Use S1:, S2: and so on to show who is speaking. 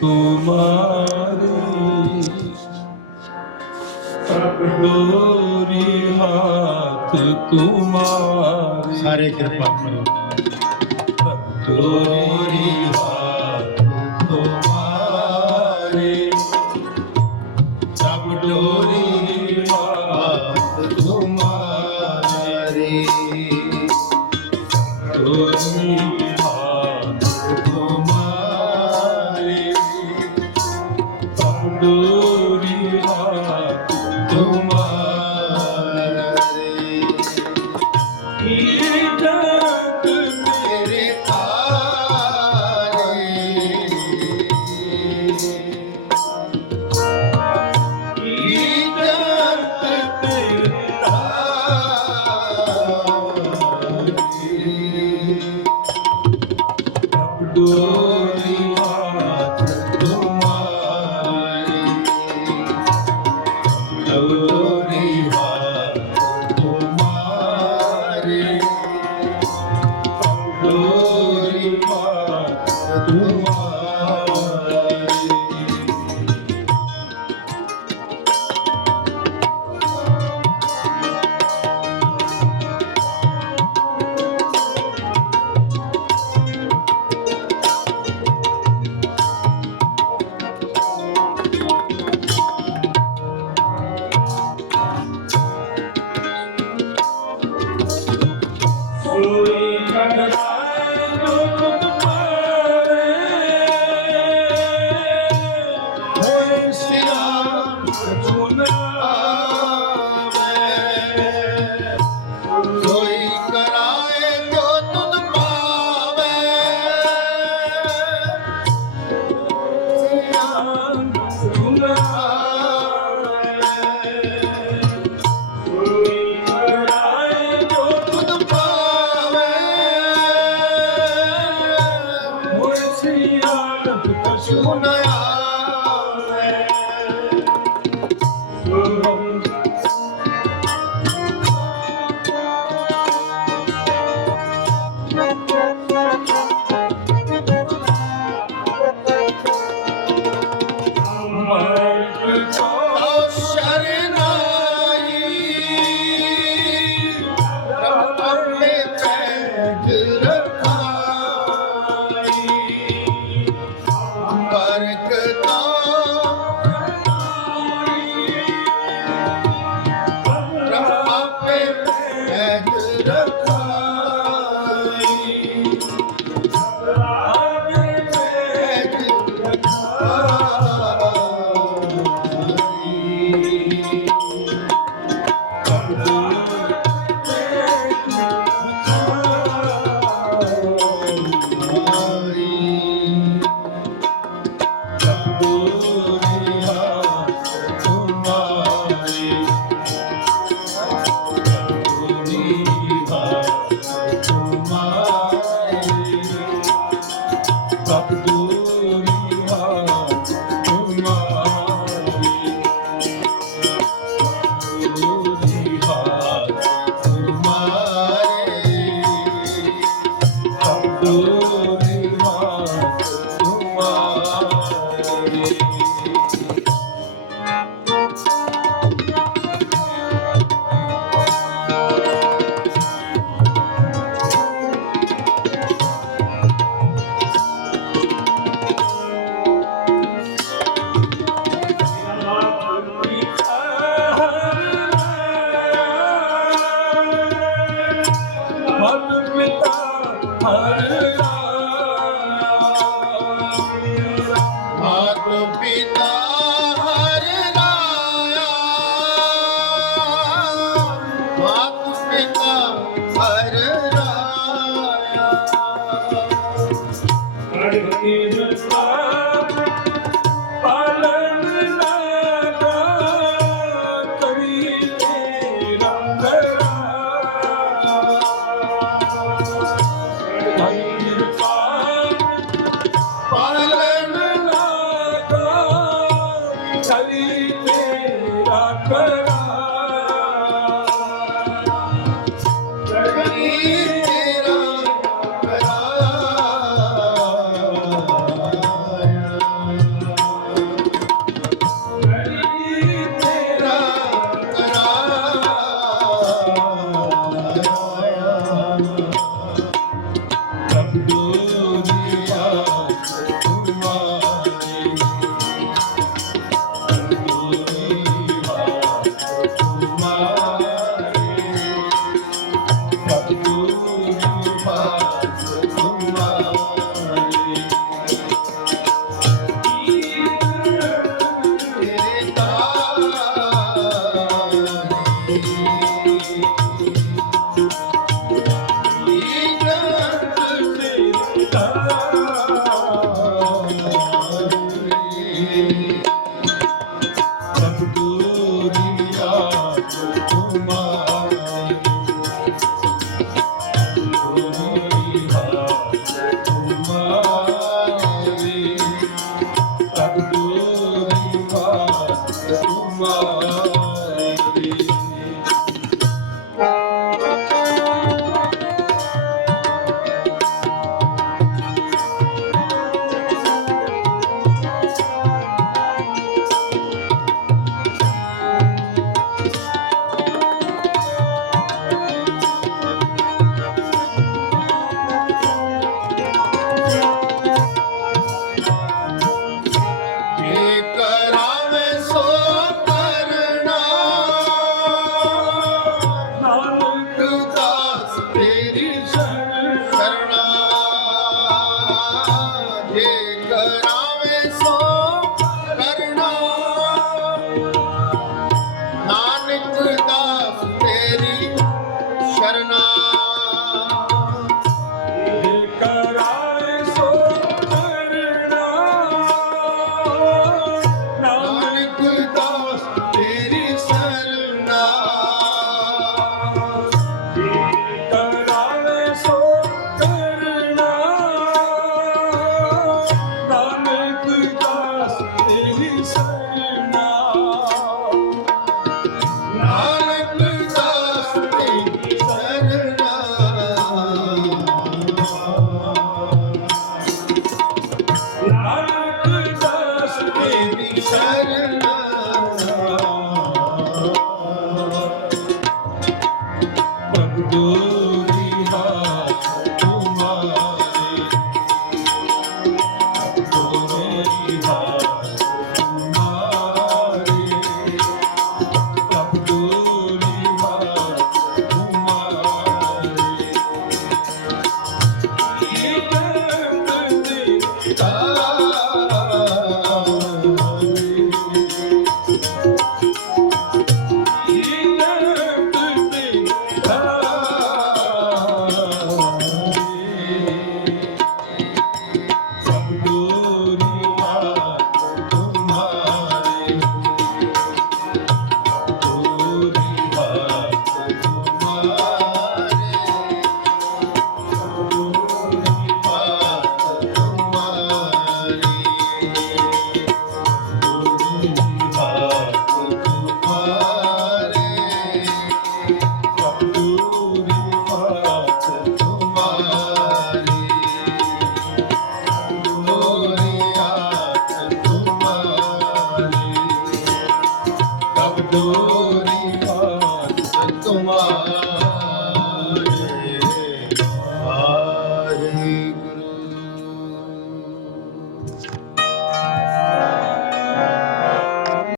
S1: ਤੁਮਾਰੀ ਪ੍ਰਭ ਡੋਰੀ ਹਾਥ ਤੁਮਾਰੀ
S2: ਸਾਰੇ ਕਿਰਪਾ ਕਰੋ
S1: ਪ੍ਰਭ alma. We're Oh. ਮਾਤ ਪਿਤਾ। Para Do. No.